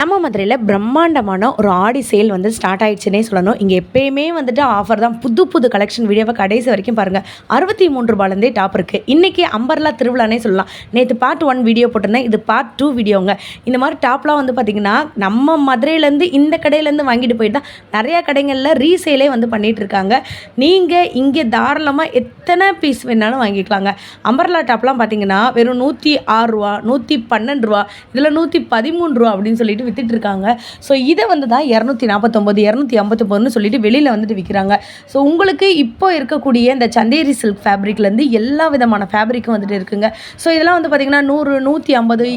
நம்ம மதுரையில் பிரம்மாண்டமான ஒரு ஆடி சேல் வந்து ஸ்டார்ட் ஆயிடுச்சுன்னே சொல்லணும். இங்கே எப்பயுமே வந்துட்டு ஆஃபர் தான். புது புது கலெக்ஷன் வீடியோவை கடைசி வரைக்கும் பாருங்கள். 63 ரூபாலேருந்தே டாப் இருக்குது. இன்றைக்கி அம்பர்லா திருவிழானே சொல்லலாம். நேற்று பார்ட் 1 வீடியோ போட்டிருந்தேன், இது பார்ட் 2 வீடியோங்க. இந்த மாதிரி டாப்லாம் வந்து பார்த்திங்கன்னா நம்ம மதுரையிலேருந்து இந்த கடையிலேருந்து வாங்கிட்டு போயிட்டு தான் நிறையா கடைகளில் ரீசேலே வந்து பண்ணிகிட்டு இருக்காங்க. நீங்கள் இங்கே தாராளமாக எத்தனை பீஸ் வேணாலும் வாங்கிக்கலாங்க. அம்பர்லா டாப்லாம் பார்த்திங்கன்னா வெறும் 106 ரூபா, 112 ரூபா, இதில் 113 ரூபா அப்படின்னு சொல்லிட்டு வித்துட்டு இருக்காங்க. ஸோ இதை வந்து தான் 249 259ன்னு சொல்லிட்டு வெளியில் வந்துட்டு விற்கிறாங்க. ஸோ உங்களுக்கு இப்போ இருக்கக்கூடிய இந்த சந்தேரி சில்க் ஃபேப்ரிக்லேருந்து எல்லா விதமான ஃபேப்ரிக்கும் வந்துட்டு இருக்குங்க. ஸோ இதெல்லாம் வந்து பார்த்திங்கன்னா 100 150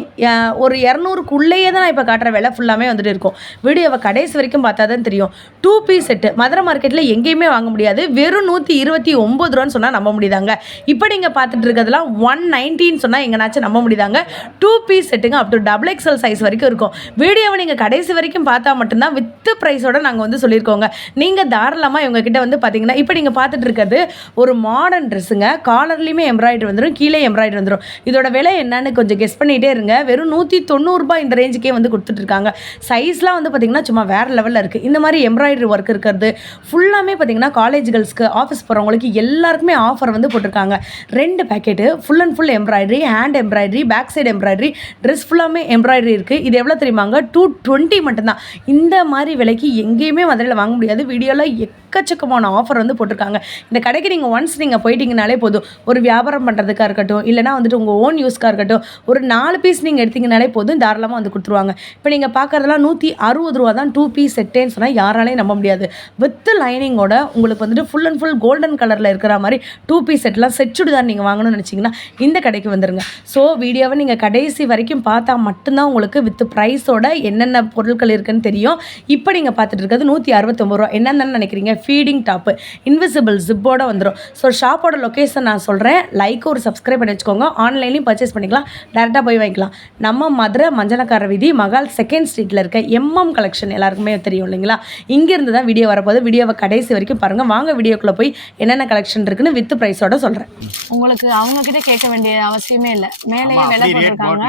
ஒரு 200க்குள்ளேயே தான் நான் இப்போ காட்டுற விலை ஃபுல்லாமே வந்துட்டு இருக்கும். வீடியோவை கடைசி வரைக்கும் பார்த்தா தான் தெரியும். 2 பீஸ் செட்டு மதுரை மார்க்கெட்டில் எங்கேயுமே வாங்க முடியாது. வெறும் 129 ரூபான்னு சொன்னால் நம்ப முடியுதாங்க. இப்போ நீங்கள் பார்த்துட்டு இருக்கிறதுலாம் 190ன்னு சொன்னால் எங்கனாச்சும் நம்ப முடியுதாங்க. 2 பீஸ் செட்டுங்க, அப் டு XXL சைஸ் வரைக்கும் இருக்கும். வீடியோவை நீங்கள் கடைசி வரைக்கும் பார்த்தா மட்டும்தான் வித் ப்ரைஸோட நாங்கள் வந்து சொல்லியிருக்கோங்க. நீங்கள் தாராளமாக இவங்ககிட்ட வந்து பார்த்தீங்கன்னா இப்போ நீங்கள் பார்த்துட்டு இருக்கிறது ஒரு மாடர்ன் ட்ரெஸ்ஸுங்க. காலர்லேயுமே எம்ப்ராய்டரி வந்துடும், கீழே எம்ப்ராய்டரி வந்துடும். இதோட விலை என்னன்னு கொஞ்சம் கெஸ் பண்ணிகிட்டே இருங்க. வெறும் 190 ரூபாய் இந்த ரேஞ்சுக்கே வந்து கொடுத்துட்ருக்காங்க. சைஸ்லாம் வந்து பார்த்திங்கன்னா சும்மா வேறு லெவலில் இருக்குது. இந்த மாதிரி எம்ப்ராய்டரி ஒர்க் இருக்கிறது ஃபுல்லாமே பார்த்திங்கன்னா காலேஜ் கேர்ள்ஸ்க்கு, ஆஃபீஸ் போகிறவங்களுக்கு எல்லாருக்குமே ஆஃபர் வந்து போட்டிருக்காங்க. 2 packet full and full embroidery, hand embroidery, back side embroidery, dress ஃபுல்லாமே எம்ப்ராய்டரி இருக்குது. இது எவ்வளோ தெரியுமாங்க? 220 மட்டும்தான். இந்த மாதிரி விலைக்கு எங்கேயுமே மதுரையில் வாங்க முடியாது. வீடியோவில் எக்கச்சக்கமான ஆஃபர் வந்து போட்டிருக்காங்க. இந்த கடைக்கு நீங்கள் ஒன்ஸ் நீங்கள் போயிட்டீங்கனாலே போதும். ஒரு வியாபாரம் பண்ணுறதுக்காக இருக்கட்டும், இல்லைனா வந்துட்டு உங்கள் ஓன் யூஸ்க்காக இருக்கட்டும், ஒரு 4 பீஸ் நீங்கள் எடுத்தீங்கனாலே போதும், தாராளமாக வந்து கொடுத்துருவாங்க. இப்போ நீங்கள் பார்க்குறதெல்லாம் 160 ரூபா தான் 2 பீஸ் செட்டேன்னு சொன்னால் யாராலையும் நம்ப முடியாது. வித் லைனிங்கோட உங்களுக்கு வந்துட்டு ஃபுல் அண்ட் ஃபுல் கோல்டன் கலரில் இருக்கிற மாதிரி 2 பீஸ் செட்லாம் செட் சுடிதார் நீங்கள் வாங்கணும்னு நினச்சிங்கன்னா இந்த கடைக்கு வந்துருங்க. ஸோ வீடியோவை நீங்கள் கடைசி வரைக்கும் பார்த்தா மட்டும்தான் உங்களுக்கு வித் ப்ரைஸோட என்னென்ன பொருட்கள் இருக்குன்னு தெரியும். இப்போ நீங்கள் பார்த்துட்டு இருக்கிறது 169 ரூபா. என்னென்னு நினைக்கிறீங்க? ஃபீடிங் டாப்பு, இன்விசிபிள் ஜிப்போட வந்துடும். ஸோ ஷாப்போட லொக்கேஷன் நான் சொல்கிறேன், லைக் ஒரு சப்ஸ்கிரைப் பண்ணி வச்சுக்கோங்க. ஆன்லைன்லையும் பர்ச்சேஸ் பண்ணிக்கலாம், டேரெக்டாக போய் வாங்கிக்கலாம். நம்ம மதுரை மஞ்சனக்கார வீதி மகால் 2nd ஸ்ட்ரீட்டில் இருக்க MM கலெக்ஷன் எல்லாருக்குமே தெரியும் இல்லைங்களா? இங்கேருந்து தான் வீடியோ வரப்போது. வீடியோவை கடைசி வரைக்கும் பாருங்கள். வாங்க வீடியோக்குள்ளே போய் என்னென்ன கலெக்ஷன் இருக்குன்னு வித் ப்ரைஸோட சொல்கிறேன். உங்களுக்கு அவங்க கிட்ட கேட்க வேண்டிய அவசியமே இல்லை. மேலேயே விலை போட்டிருக்காங்க,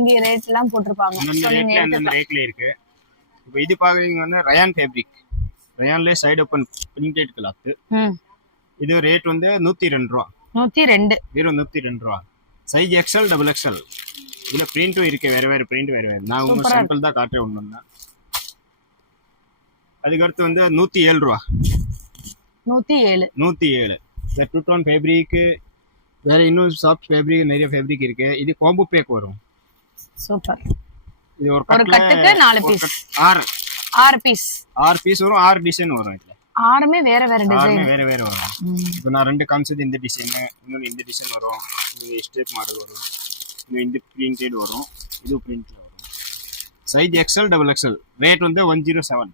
இங்கே ரேட்லாம் போட்டிருப்பாங்க. இருக்கு. இப்போ இது பாக்குறீங்க வந்து ரயான் ஃபேப்ரிக், ரயான்ல சைடு ஓபன் பிரிண்டட் கிளாத். இது ரேட் வந்து 102 ரூபா. 102 வெறும் 102 ரூபா. Size XL XXL. இதுல பிரிண்டும் இருக்கு, வேற பிரிண்ட் வேற. நான் உங்களுக்கு சாம்பிள் தான் காட்டுறேன் ஒண்ணுன்னா. அதுக்கு அடுத்து வந்து 107 ரூபா. 107 இந்த டூ டோன் ஃபேப்ரிக், வேற இன்னும் சாஃப்ட் ஃபேப்ரிக், நிறைய ஃபேப்ரிக் இருக்கு. இது காம்போ பேக் வரும். சூப்பர். இது ஒரு கட்டுக்கு 4 பீஸ், 6 பீஸ் வரும். 6 டிசைன் வரும். இதுல 6மே வேற டிசைன், வேற வரும். இப்போ நான் 2 காமிச்சது இந்த டிசைன், இன்னொன்னு இந்த டிசைன் வரும், இந்த ஸ்டெப் மாடல் வரும், இன்னும் இந்த பிரிண்டட் வரும், இது பிரிண்ட்ல வரும். Size XL XXL. ரேட் வந்து 107.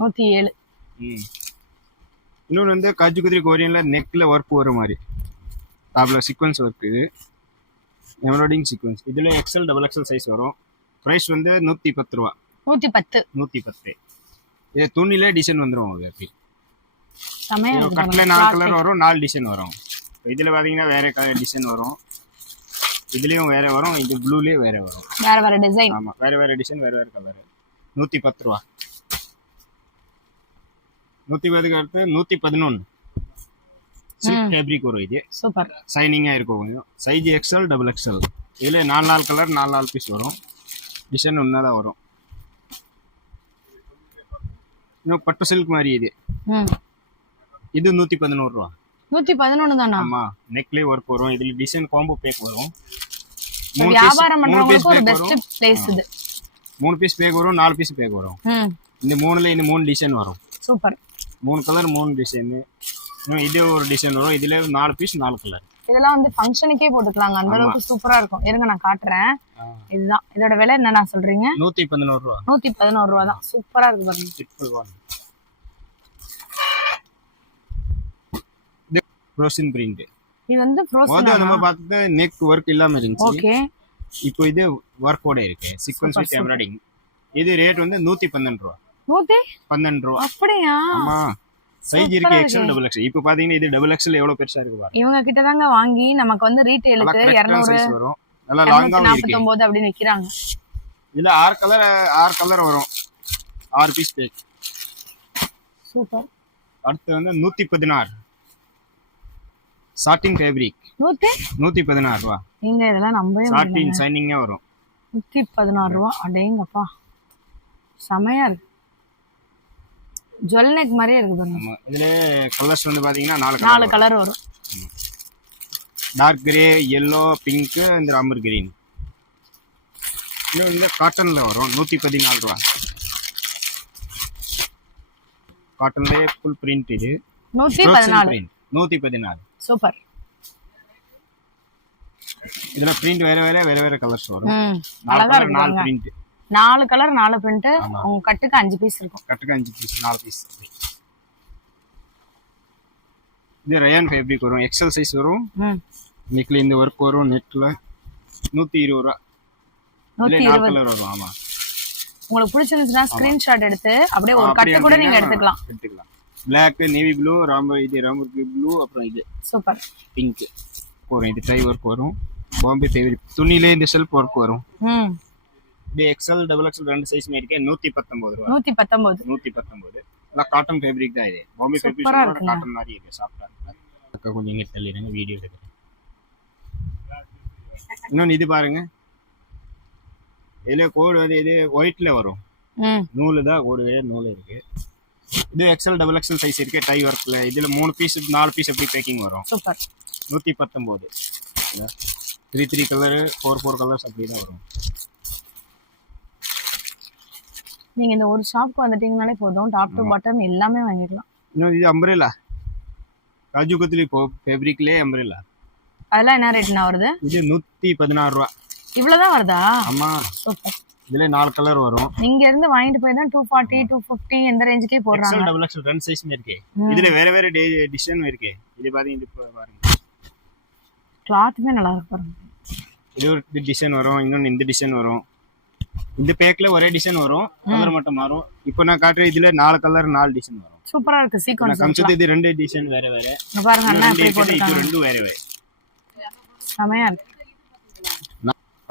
107. இன்னொன்று வந்து காஜு குதிரை கோரியன்ல நெக்ல ஒர்க் வர மாதிரி டாப்ல சீக்வன்ஸ் ஒர்க். இது எம்ப்ராய்டிங் சீக்வன்ஸ். இதுல XL XXL சைஸ் வரும். பிரைஸ் வந்து 110 ரூபா. 110. இது துணில டிசைன் வந்துரும். உங்களுக்கு கட்ல 4 கலர் வரும், 4 டிசைன் வரும். இதுல பாத்தீங்கன்னா வேற கலர் டிசைன் வரும், இதுலயும் வேற வரும், இது ப்ளூலயே வேற வரும், வேற டிசைன். ஆமா, வேற டிசைன், வேற கலர். 110 ரூபா. 110க்கு அடுத்து 111 சில்க் ஃபேப்ரிக் வரும். இது சூப்பர் ஷைனிங்கா இருக்கும் கொஞ்சம். Size XL XXL. இதுல 4 கலர், 4 பீஸ் வரும். டிசைன் ஒன்னாதான் வரும். இன்னும் பட்டு சில்க் மாதிரி இது. இது 111 ரூபா. 111 தானா? ஆமா, நெக்ல ஒர்க் வரும். இதுல டிசைன் காம்போ பேக் வரும். வியாபாரம் பண்றவங்களுக்கு ஒரு பெஸ்ட் பிளேஸ் இது. 3 பீஸ் பேக் வரும், 4 பீஸ் பேக் வரும். இந்த 3ல இந்த 3 டிசைன் வரும். சூப்பர். 3 colour 3 design. இன்னும் இது ஒரு டிசைன் வரும். இதுல 4 பீஸ் 4 கலர். இதெல்லாம் வந்து ஃபங்க்ஷனுக்கே போட்டுக்கலாங்க, அந்த அளவுக்கு சூப்பரா இருக்கும். இருங்க நான் காட்டுறேன். இதுதான் இதோட விலை. என்னன்னா சொல்றீங்க? 111 ரூபா. 111 ரூபா தான். சூப்பரா இருக்கு பாருங்க. இது ஃப்ரோசன் பிரிண்ட். இது வந்து ஃப்ரோசன். நம்ம பார்த்தது நெக் வர்க் இல்லாம இருந்துச்சு. ஓகே. இப்போ இது வர்க்கோட இருக்கு, சீக்வென்ஸ் வித் எம்ப்ராய்டிங். இது ரேட் வந்து 112 ரூபா. 112 ரூபா. அப்படியே? ஆமா. சைஸ் இருக்கு XL XXL. இப்போ பாத்தீங்கன்னா இது XXL எவ்வளவு பெருசா இருக்கு பாருங்க. இவங்க கிட்ட தாங்க வாங்கி நமக்கு வந்து ரீட்டெயிலுக்கு 200 வரும். நல்லா லாங்கா இருக்கு. 49 அப்படி விக்கிறாங்க. இதுல 6 கலர் வரும், 6 பீஸ் பேக். சூப்பர். அடுத்து வந்து 116 சாட்டின் ஃபேப்ரிக். 116 ரூபா. நீங்க இதெல்லாம் நம்பவே சாட்டின் ஷைனிங்கா வரும். 116 ரூபா. அடேங்கப்பா, செமையா இருக்கு. ஜுவல் நெக் மாதிரியே இருக்கு பாருங்க. ஆமா, இதுல கலர்ஸ் வந்து பாத்தீங்கன்னா 4 கலர் வரும். டார்க் கிரே, yellow, பிங்க், இந்த ராமர் கிரீன். இது வந்து காட்டன்ல வரும். 114 ரூபா. காட்டன்லயே ஃபுல் பிரிண்ட். இது 114. சூப்பர். இதுல பிரிண்ட் வேற கலர்ஸ் வரும். அழகா இருக்கு. 4 பிரிண்ட், 4 கலர் 4 பிரிண்ட். உங்க கட்டுக்கு 5 பீஸ் இருக்கும். கட்டுக்கு 5 பீஸ், 4 பீஸ். இது ரயான் ஃபேப்ரிக் வரும், எக்ஸல் சைஸ் வரும். நெக்ல இந்த ஒர்க் வரும். நெட்ல 120 ரூபா. 4 கலர் வரும். ஆமா, உங்களுக்கு பிடிச்சிருந்துச்சுன்னா ஸ்கிரீன்ஷாட் எடுத்து அப்படியே ஒரு கட்டு கூட நீங்க எடுத்துக்கலாம். Black, navy blue, Ramar blue, அப்புறம் இது சூப்பர் பிங்க் வரும். இது டை ஒர்க் வரும். பாம்பே ஃபேப்ரிக் துணியிலே இந்த செல்ஃப் ஒர்க் வரும். இது எக்ஸ்எல் டபுள் எக்ஸ்எல் ரெண்டு சைஸ் மே இருக்கு. 119 ரூபாய். 119. எல்லாம் காட்டன் ஃபேப்ரிக் தான். இது பாம்பே ஃபேப்ரிக் காட்டன் மாதிரி இருக்கு. சாஃப்ட்டா இருக்கு. கொஞ்சம் இங்க தள்ளிடுங்க, வீடியோ எடுக்கிறேன். இன்னொன்னு இது பாருங்க, இதுல கோடு வந்து இது ஒயிட்ல வரும். நூலு தான், கோடு வேற நூல் இருக்கு. இது எக்ஸ்எல் டபுள் எக்ஸ்எல் சைஸ் இருக்கு. டை ஒர்க்ல இதுல 3 பீஸ் 4 பீஸ் அப்படி பேக்கிங் வரும். சூப்பர். 119. 3 கலர் 4 கலர்ஸ் அப்படி தான் வரும். நீங்க இந்த ஒரு ஷாப்க்கு வந்துட்டீங்கனாலே போதும், டாப் டு பாட்டம் எல்லாமே வாங்கிடலாம். இன்னும் இது அம்ப்ரெல்லா, காஜு கத்லி ஃபேப்ரிக்லயே அம்ப்ரெல்லா. அதெல்லாம் என்ன ரேட்னா வருது? இது 116 ரூபாய். இவ்வளவுதான் வருதா? ஆமா. சூப்பர். இதுல 4 கலர் வரும். நீங்க இருந்து வாங்கிட்டு போய் தான் 240 250 இந்த ரேஞ்சுக்கே போடுறாங்க. எக்ஸ்எல் டபுள் எக்ஸ்எல் ரெண்டு சைஸ்மே இருக்கு. இதுல வேற டிசைன் இருக்கு. இது பாருங்க, இது பாருங்க, கிளாத்மே நல்லா இருக்கு பாருங்க. இது ஒரு டிசைன் வரும், இன்னொன்னு இந்த டிசைன் வரும். இந்த பேக்ல ஒரே டிசைன் வரும், கலர் மட்டும் மாறும். இப்போ நான் காட்டுற இதுல 4 கலர் 4 டிசைன் வரும். சூப்பரா இருக்கு சீக்வென்ஸ். கம்சத்து இது ரெண்டு டிசைன் வேற. இங்க பாருங்க அண்ணா எப்படி போட்டுருக்காங்க. இது ரெண்டு வேற. செமையா இருக்கு.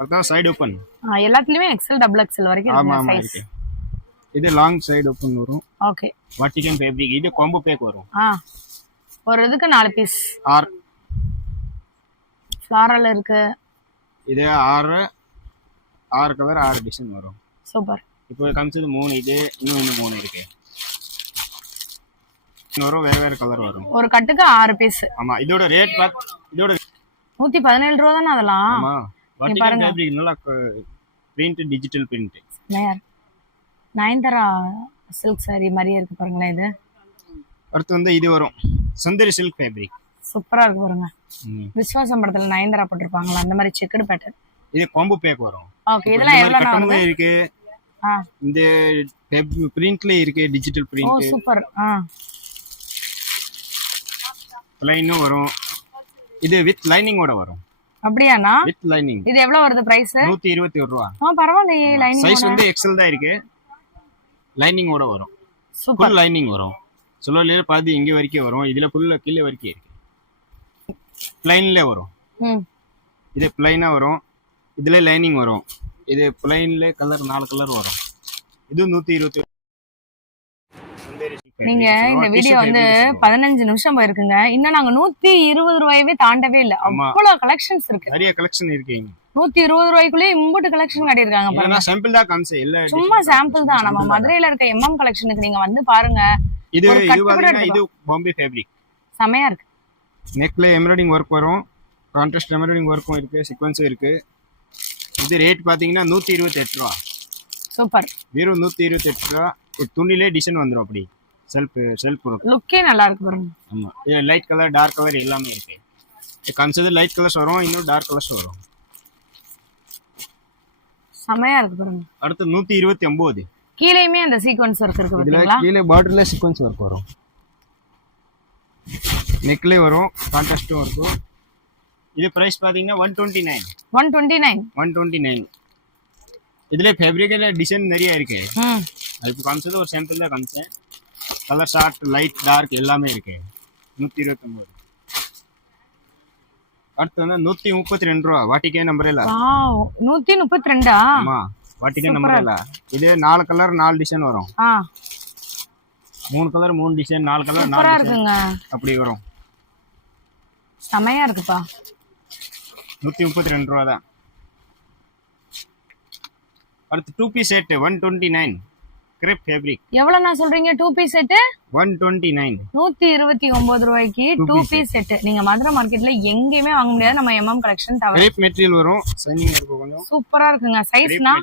அதான் சைடு ஓபன். எல்லாத்துலயுமே எக்ஸ்எல் டபுள் எக்ஸ்எல் வரைக்கும் இருக்கு சைஸ். இது லாங் சைடு ஓபன் வரும். ஓகே. Vatican fabric. இது காம்போ பேக் வரும். ஒரு இதுக்கு 4 பீஸ். ஆர் ஃப்ளாரல் இருக்கு. இது 6 கலர் 6 டிசைன் வரும். சூப்பர். இப்போ காமிச்சது 3. இது இன்னும் 3 இருக்கு. இன்னொரு வேற கலர் வரும். ஒரு கட்டுக்கு 6 பீஸ். ஆமா. இதோட ரேட் இதோட 117 ரூபாய் தான அதெல்லாம். ஆமா. வாட்டிகன் ஃபேப்ரிக் நல்ல print, digital print. Nayanthara silk saree மாதிரியே இருக்கு பாருங்களேன் இது. அடுத்து வந்து இது வரும், சந்தரி சில்க் ஃபேப்ரிக். சூப்பரா இருக்கு பாருங்க. விஸ்வாசம் படத்துல நயன்தாரா போட்டுருப்பாங்களா அந்த மாதிரி செக்குடு பேட்டர்ன். இது காம்போ பேக் வரும். ஓகே. இதெல்லாம் எவ்வளவு வருது? இருக்கு. இந்த பிரிண்ட்ல இருக்கு, டிஜிட்டல் பிரிண்ட். ஓ சூப்பர். லைனும் வரும். இது வித் லைனிங்கோட வரும். அப்படியானா? With lining. இது எவ்வளவு வருது பிரைஸ்? 121 ரூபாய். பரவாயில்லையே. லைனிங் சைஸ் வந்து எக்ஸ்எல் தான் இருக்கு. லைனிங்கோட வரும். சூப்பர். ஃபுல் லைனிங் வரும். சொல்லல பாதி இங்க வரைக்கும் வரும். இதுல ஃபுல்ல கீழ வரைக்கும் இருக்கு. ப்ளைன்ல வரும். இது ப்ளைனா வரும். இதுல லைனிங் வரும். இது ப்ளைன்ல கலர் 4 கலர் வரும். இது 120. நீங்க இந்த வீடியோ வந்து 15 நிமிஷம் போயிருக்குங்க. இன்னும் நாங்க 120 ரூபாயவே தாண்டவே இல்ல. அவ்வளவு கலெக்ஷன்ஸ் இருக்கு. நிறைய கலெக்ஷன் இருக்கு. 120 ரூபாய்க்குள்ளே இம்புட்டு கலெக்ஷன் காட்டியிருக்காங்க பாருங்க. நான் சாம்பிள் தான் காமிச்சேன். இல்ல சும்மா சாம்பிள் தான். நம்ம மதுரையில இருக்க எம்எம் கலெக்ஷனுக்கு நீங்க வந்து பாருங்க. இது பாத்தீங்கன்னா இது பாம்பே ஃபேப்ரிக். செமையா இருக்கு. நெக்ல எம்ப்ராய்டிங் ஒர்க் வரும். கான்ட்ராஸ்ட் எம்ப்ராய்டிங் ஒர்க்கும் இருக்கு, சீக்வென்ஸும் இருக்கு. இது ரேட் பாத்தீங்கன்னா 128 ரூபாய். சூப்பர். வெறும் 128 ரூபாய். துணிலே டிசைன் வந்துரும். அப்படி செல்ஃப் இருக்கு. லுக்கே நல்லா இருக்கு பாருங்க. ஆமா. இது லைட் கலர், டார்க் கலர் எல்லாமே இருக்கு. இது காமிச்சது லைட் கலர்ஸ் வரும், இன்னும் டார்க் கலர்ஸ் வரும். செமையா இருக்கு பாருங்க. அடுத்து 129. கீழேயுமே அந்த சீக்வென்ஸ் ஒர்க் இருக்கு பாத்தீங்களா? கீழே பார்டர்ல சீக்வென்ஸ் ஒர்க் வரும். நெக்ல வரும், கான்ட்ராஸ்டும் இருக்கும். இது பிரைஸ் பாத்தீங்கன்னா 129. இதுல ஃபேப்ரிக்ல டிசைன் நிறைய இருக்கு. இப்போ காமிச்சது ஒரு சாம்பிள் தான் காமிச்சேன். கலர் ஷார்ட், லைட், டார்க் எல்லாமே இருக்கு. 129. அடுத்து வந்து 132 ரூபா. வாட்டிகே நம்பர் இல்ல. வாவ். 132. ஆமா. வாட்டிக்கன் நம்பர்ல இது 4 கலர் 4 டிசைன் வரும். 3 கலர் 3 டிசைன் 4 கலர் 4 இருக்குங்க. அப்படி வரும். செமையா இருக்குப்பா. 132 ரூபா தான். அடுத்து 2 பீஸ் செட் 129 கிரேப் ஃபேப்ரிக். எவ்வளவு நான் சொல்றீங்க 2 பீஸ் செட்? 129. 129 ரூபாய்க்கு 2 பீஸ் செட். நீங்க மதுரை மார்க்கெட்ல எங்கேயுமே வாங்க முடியாது. நம்ம எம்எம் கலெக்ஷன் தவிர. கிரேப் மெட்டீரியல் வரும். சைனிங் இருக்கும் கொஞ்சம். சூப்பரா இருக்குங்க. சைஸ்னா?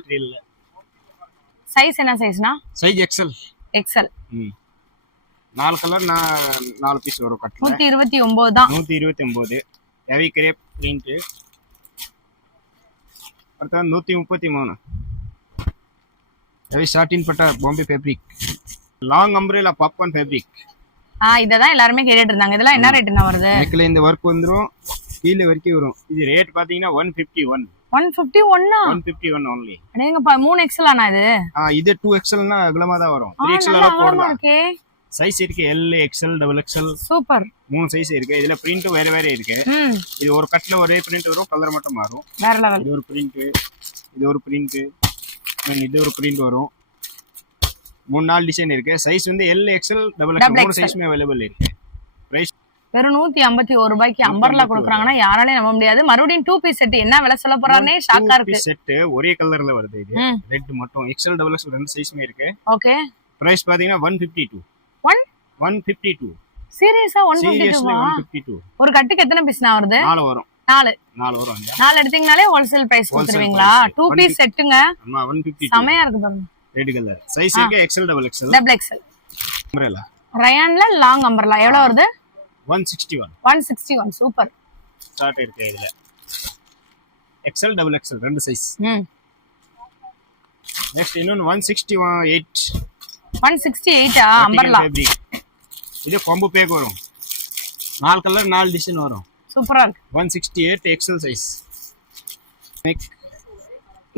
சைஸ் என்ன சைஸ்னா? Size XL. XL. 4 colour 4 piece வரும் கட்ல. 129 தான். 129. Heavy crepe print. அடுத்து 133. ஹெவி சாட்டின் பட்டா Bombay fabric. Long umbrella popcorn fabric. இததான் எல்லாரும் கேட்டிட்டு இருந்தாங்க. இதெல்லாம் என்ன ரேட்னா வருது? நெக்ல இந்த வர்க் வந்துரும். கீழ வரைக்கும் வரும். இது ரேட் பாத்தீங்கன்னா 151. 151 151 only. அடேங்கப்பா 3 XL ஆனா இது? இது 2XL னா அகலமா தான் வரும். 3XL எல்லாம் போடலாம். ஓகே. சைஸ் இருக்கு L, XL, XXL. Super. 3 size இருக்கு. இதுல பிரிண்ட் வேற வேற இருக்கு. இது ஒரு கட்ல ஒரே பிரிண்ட் வரும். கலர் மட்டும் மாறும். வேற லெவல். இது ஒரு பிரிண்ட். இது ஒரு பிரிண்ட். இது ஒரு பிரிண்ட் வரும். 3-4 டிசைன் இருக்கு. சைஸ் வந்து L, XL, XXL 3 சைஸ்மே அவேilable இருக்கு. பிரைஸ் வெறும் 151 ரூபாய்க்கு அம்பர்லா கொடுக்குறாங்கன்னா யாராலையும் நம்ப முடியாது. மறுபடியும் 2 பீஸ் செட் என்ன விலை சொல்ல போறானே ஷாக்கா இருக்கு. 2 பீஸ் செட் ஒரே கலர்ல வருது. இது ரெட் மட்டும். XL, XXL ரெண்டு சைஸ்மே இருக்கு. ஓகே. பிரைஸ் பாத்தீங்கன்னா 152. 152. சீரியஸா 152? ஒரு கட்டுக்கு எத்தனை பீஸ்னா வருது? 4 வரும். 4 வரும். 4 எடுத்தீங்கனாலே ஹோல்சேல் பிரைஸ் கொடுத்துருவீங்களா? 2 பீஸ் செட்டுங்க. ஆமா 152. செமையா இருக்கு பாருங்க. Red colour. சைஸ் இருக்கு XL, XXL. XXL. அம்ப்ரெல்லா. ரயான்ல லாங் அம்பர்லா எவ்வளவு வருது? 161. 161 சூப்பர். ஸ்டார்ட் இருக்கு இதுல. XL, XXL ரெண்டு சைஸ். நெக்ஸ்ட் இன்னொன்னு 168. 168 அம்பர்லா. இது காம்போ பேக் வரும். 4 கலர் 4 டிசைன் வரும். சூப்பரா இருக்கு. 168 XL சைஸ்.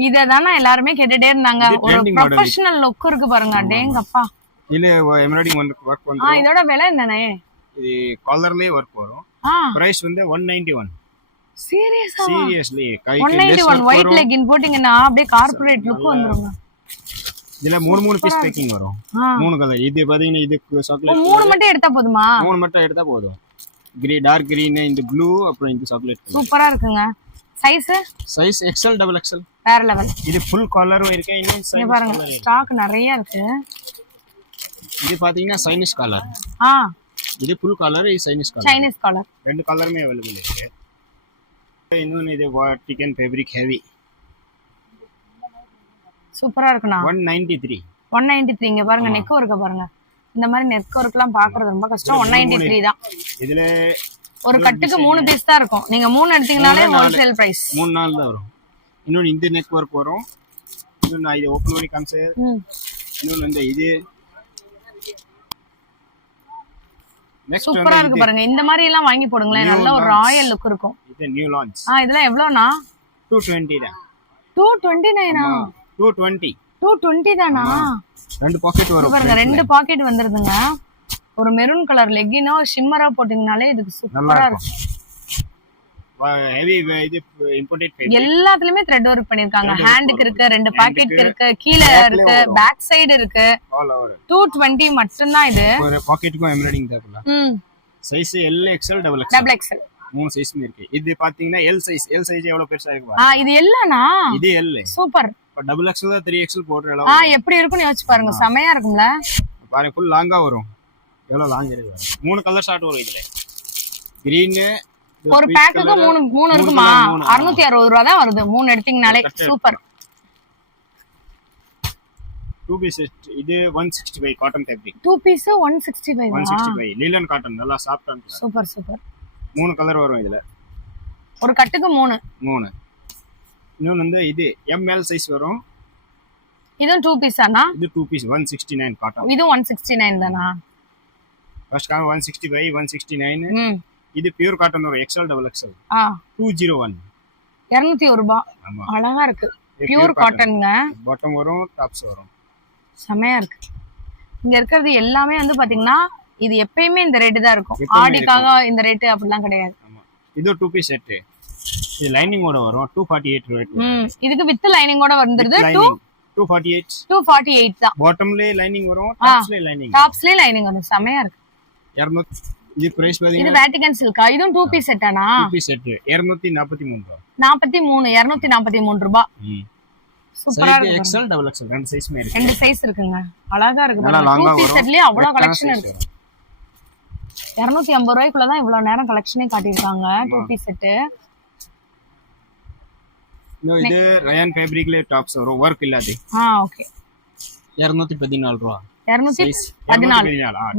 இததானே எல்லாரும் கேட்டுட்டே இருந்தாங்க. ஒரு ப்ரொபஷனல் லுக் இருக்கு பாருங்க. டேங்கப்பா. இதுல எம்ப்ராய்டிங் வர்க் வந்து. இதோட விலை என்னனே? இது காலர்லயே வர்க் வரும். பிரைஸ் வந்து 191. சீரியஸா? சீரியஸ்லி 191 ஒயிட் லெகின் போடிங்கனா அப்படியே கார்ப்பரேட் லுக் வந்துருங்க. இதுல 3 பீஸ் பேக்கிங் வரும். 3 கலர். இது பாத்தீங்கன்னா இது சாக்லேட். 3 மட்டும் எடுத்தா போதுமா? 3 மட்டும் எடுத்தா போதும். டார்க் கிரீன், இந்த ப்ளூ, அப்புறம் இந்த சாக்லேட். சூப்பரா இருக்குங்க. Size XL, XXL. வேற லெவல். இது ஃபுல் காலரும் இருக்கு. இன்னும் சைஸ் பாருங்க. ஸ்டாக் நிறைய இருக்கு. இது பாத்தீங்கன்னா சைனீஸ் காலர். இது ஃபுல் காலர், இது சைனீஸ் காலர். ரெண்டு கலருமே அவேilable இருக்கு. இன்னொன்னு இது வாட்டிகன் ஃபேப்ரிக் ஹெவி. சூப்பரா இருக்குண்ணா. 193. 193 இங்க பாருங்க. நெக் ஒர்க்க பாருங்க. இந்த மாதிரி நெக் ஒர்க்லாம் பாக்குறது ரொம்ப கஷ்டம். 193 தான். இதுல ஒரு கட்டுக்கு 3 பீஸ் தான் இருக்கும். நீங்க 3 எடுத்தீங்கனாலே ஹோல்சேல் பிரைஸ். 3-4 தான் வரும். இன்னொன்னு இந்த நெக் ஒர்க் வரும். இன்னொன்னு இது ஓபன் பண்ணி காமிச்சு. இன்னொன்னு வந்து இது நெக்ஸ்ட் சூப்பரா இருக்கு பாருங்க. இந்த மாதிரி எல்லாம் வாங்கி போடுங்களேன். நல்ல ஒரு ராயல் லுக் இருக்கும். இது நியூ லான்ச். இதெல்லாம் எவ்வளவுனா? 220 தான். 229 ஆ? 220. 220 தானா? ரெண்டு பாக்கெட் வரும். பாருங்க 2 பாக்கெட் வந்துருதுங்க. ஒரு மெரூன் கலர் லெகினோ ஷிம்மரா போட்டீங்கனாலே இதுக்கு சூப்பரா இருக்கும். ஹெவி இது இம்போர்ட்டட் ஃபேப்ரிக். எல்லாத்துலயுமே த்ரெட் வர்க் பண்ணிருக்காங்க. ஹேண்டுக்கு இருக்கு, 2 பாக்கெட் இருக்கு, கீழ இருக்கு, பேக் சைடு இருக்கு. All over. 220 மட்டும் தான் இது. ஒரு பாக்கெட்டுக்கு எம்ப்ராய்டிங் தேவையில்ல. Size L, XL, XXL. 3 சைஸ்மே இருக்கு. இது பாத்தீங்கன்னா L சைஸ். L சைஸ் எவ்வளவு பெருசா இருக்கு பாருங்க. இது Lனா? இது L. சூப்பர். XXL 3XL போடுற அளவு. எப்படி இருக்குன்னு யோசிச்சு பாருங்க. செமையா இருக்கும்ல. பாருங்க ஃபுல் லாங்கா வரும். எவ்வளவு லாங் இருக்கு. 3 கலர் ஷார்ட் வரும் இதுல. கிரீன். ஒரு பேக்குக்கு 3 இருக்குமா? 660 ரூபாய் தான் வருது. 3 எடுத்தீங்கனாலே சூப்பர். 2 பீஸ் இது 165 cotton fabric. 2 piece 165. 165 linen cotton நல்லா சாஃப்ட்டா இருக்கு. Super super. 3 கலர் வரும் இதுல. ஒரு கட்டுக்கு 3. இன்னொன்னு வந்து இது ML சைஸ் வரும். இதுவும் 2 பீஸானா? இது 2 பீஸ் 169 காட்டன். இது 169 தானா? First com 165 169. இது பியூர் காட்டன் வரும். XL, XXL. 201. 201 ரூபாய். அழகா இருக்கு. பியூர் காட்டன்ங்க. பாட்டம் வரும், டாப்ஸ் வரும். செமையா இருக்கு. இங்க இருக்கிறது எல்லாமே வந்து பாத்தீங்கன்னா இது எப்பயுமே இந்த ரேட் தான் இருக்கும். ஆடிக்காக இந்த ரேட் அப்படிலாம் கிடையாது. ஆமா. இது 2 பீஸ் செட். இது லைனிங்கோட வரும். 248 ரூபாய். இதுக்கு வித் லைனிங்கோட வந்துருது. 248 248 தான். பாட்டம்ல லைனிங் வரும், டாப்ஸ்ல லைனிங், டாப்ஸ்லயே லைனிங் வரும். செமையா இருக்கு. 200. இது பிரைஸ் இது பாத்தீங்கன்னா வேட்டிகன் சில்கா. இதுவும் 2 பீஸ் செட்டானா? 2 பீஸ் செட் 243 ரூபாய். 243 ரூபாய். சூப்பரா சைஸ் இருக்கு. எக்ஸ்எல் டபுள் எக்ஸ்எல் ரெண்டு சைஸ்மே இருக்கு. ரெண்டு சைஸ் இருக்குங்க. அழகா இருக்கு. நல்லா 2 லாங்கா பீஸ் வரும். செட்லயே அவ்வளவு கலெக்ஷன் இருக்கு. 250 ரூபாய்க்குள்ள தான் இவ்வளவு நேரம் கலெக்ஷனே காட்டியிருக்காங்க. 2 பீஸ் செட். இது ரயான் ஃபேப்ரிக்ல டாப்ஸ் வரும், வர்க் இல்லாதே. ஓகே. 214 ரூபாய். 214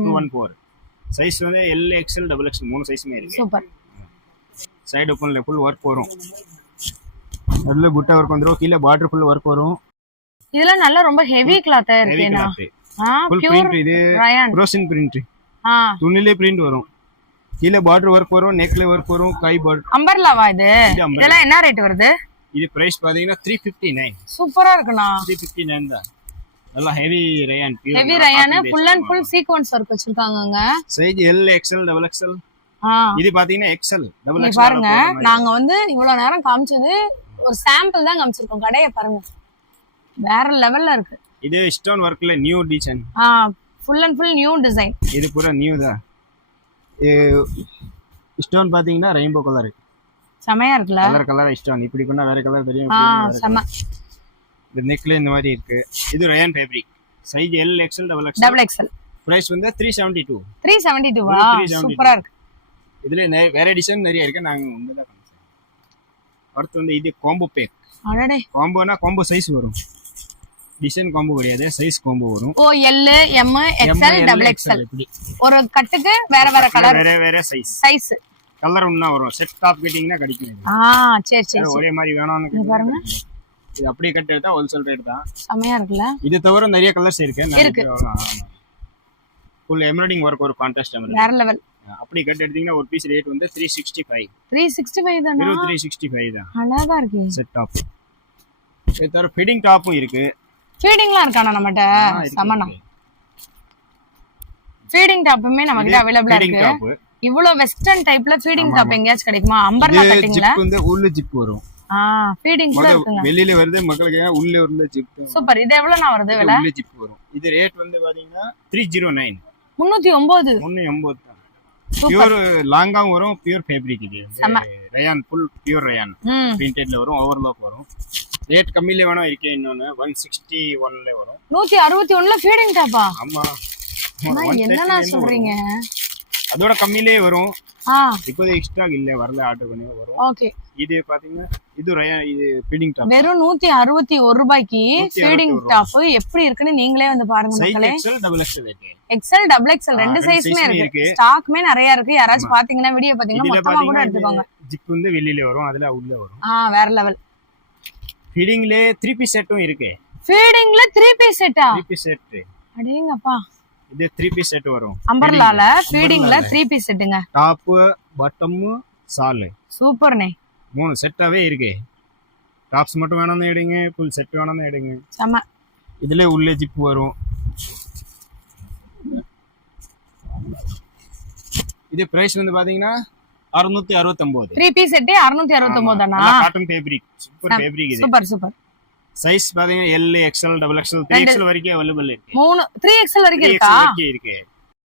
214. சைஸ் வந்து எல் எக்ஸ்எல் டபுள் எக்ஸ்எல் மூணு சைஸ்மே இருக்கு. சூப்பர். சைடு ஓபன்ல ஃபுல் வர்க் வரும். நல்ல புட்டா வர்க் வந்துரும். கீழ பார்டர் ஃபுல் வர்க் வரும். இதெல்லாம் நல்ல ரொம்ப ஹெவி கிளாத்தா இருக்குனா. Full print. இது ப்ரோசின் பிரிண்ட். துணிலே பிரிண்ட் வரும். கீழ பார்டர் வர்க் வரும், நெக்ல வர்க் வரும், கை பார்டர். அம்பர்லாவா இது? இதெல்லாம் என்ன ரேட் வருது? இது பிரைஸ் பாத்தீங்கன்னா 359. சூப்பரா இருக்குனா. 359 தான். நல்லா heavy rayon, heavy rayon full and full sequins work வச்சிருக்காங்கங்க. Size L XL double XL. இது பாத்தீங்கன்னா எக்ஸ்எல் டபுள் எக்ஸ்எல். பாருங்க, நாங்க வந்து இவ்வளவு நேரம் காமிச்சது ஒரு சாம்பிள் தான் காமிச்சிருக்கோம். கடையை பாருங்க, வேற லெவல்ல இருக்கு. இது ஸ்டோன் வர்க்ல new design. Full and full new design. இது பூரா நியூ தான். ஸ்டோன் பாத்தீங்கன்னா ரெயின்போ கலர். செமையா இருக்குல. கலர் ஸ்டோன் இப்படி பண்ணா வேற கலர் தெரியும். செம. இந்த நெக்ல இந்த மாதிரி இருக்கு. இது rayon fabric. Size L XL double XL. Price வந்து 372. 372 வா? சூப்பரா இருக்கு. இதுல வேற டிசைன் நிறைய இருக்கு. நாங்க உண்மைதான் காமிச்சோம். அடுத்து வந்து இது காம்போ பேக். அடடே. காம்போனா காம்போ சைஸ் வரும். டிசைன் காம்போ கிடையாது, சைஸ் காம்போ வரும். Oh L M XL double XL. ஒரு கட்டுக்கு வேற வேற கலர், வேற சைஸ். கலர் ஒண்ணா வரும். செட் டாப் கட்டிங்னா கிடைக்கும். சரி சரி. ஒரே மாதிரி வேணும்னு பாருங்க. இது அப்படியே கட் எடுத்தா ஹோல்சேல் ரேட் தான். செமையா இருக்குல. இது தவிர நிறைய கலர்ஸ் இருக்கு. ஃபுல் எம்ப்ராய்டிங் வர்க் ஒரு கான்ட்ராஸ்ட் எம்ப்ராய்டிங். வேற லெவல். அப்படி கட் எடுத்தீங்கன்னா ஒரு பீஸ் ரேட் வந்து 365. 365 தானா? 365 தான். அழகா இருக்கு. Set top. இது தவிர ஃபீடிங் டாப்பும் இருக்கு. ஃபீடிங்லாம் இருக்கானா நம்மட்ட? சமனா. ஃபீடிங் டாப்புமே நம்மகிட்ட அவேலபிளா இருக்கு. இவ்ளோ வெஸ்டர்ன் டைப்ல ஃபீடிங் டாப் எங்கயாச்சும் கிடைக்குமா? அம்பர்லா கட்டிங்ல ஜிப் வந்து உள்ள ஜிப் வரும். ஃபீடிங் கூட இருக்குங்க. வெளியில வருது, மக்களுக்கு உள்ள உள்ள ஜிப். சூப்பர். இது எவ்வளவு நான் வருது விலை? உள்ள ஜிப் வரும். இது ரேட் வந்து பாத்தீங்கன்னா 309. 309 தான். பியூர் லாங்காவும் வரும், பியூர் ஃபேப்ரிக். இது ரயான் ஃபுல் பியூர் ரயான் பிரிண்டட்ல வரும், ஓவர்லாக் வரும். ரேட் கம்மியில வேணா இருக்கே. இன்னொன்னு 161ல வரும். 161ல ஃபீடிங் டாப்பா? ஆமா. என்னன்னா சொல்றீங்க? அதோட கம்மியிலே வரும். இப்போது எக்ஸ்ட்ரா இல்ல, வரல, ஆர்டர் பண்ணி வரும். ஓகே. இது பாத்தீங்கன்னா இது ரயான், இது ஃபீடிங் டாப். வெறும் 161 ரூபாய்க்கு ஃபீடிங் டாப் எப்படி இருக்குன்னு நீங்களே வந்து பாருங்க மக்களே. எக்ஸ்எல் டபுள் எக்ஸ்எல் இருக்கு. எக்ஸ்எல் டபுள் எக்ஸ்எல் ரெண்டு சைஸ்மே இருக்கு. ஸ்டாக்மே நிறைய இருக்கு. யாராச்சும் பாத்தீங்கன்னா வீடியோ பாத்தீங்கன்னா மொத்தமா கூட எடுத்துக்கோங்க. ஜிப் வந்து வெளியில வரும், அதுல உள்ள வரும். வேற லெவல். ஃபீடிங்ல 3 பீஸ் செட்டும் இருக்கு. ஃபீடிங்ல 3 பீஸ் செட்டா? 3 பீஸ் செட். அடேங்கப்பா. இது 3 பீஸ் செட் வரும். அம்பர்லால ஃபீடிங்ல 3 பீஸ் செட்டுங்க. டாப், பாட்டம், சால். சூப்பர்னே. 3 செட்டாவே இருக்கு. டாப்ஸ் மட்டும் வேணும்னு எடுங்க, ஃபுல் செட் வேணும்னு எடுங்க. செம. இதுல உள்ள ஜிப் வரும். இது பிரைஸ் வந்து பாத்தீங்கன்னா 669. 3 பீஸ் செட் 669 தானா? Cotton fabric. சூப்பர் ஃபேப்ரிக் இது. Super super. சைஸ் பாத்தீங்கன்னா L XL double XL 3XL வரைக்கும் அவைலபிள் இருக்கு. 3XL வரைக்கும் இருக்கா? இருக்கு.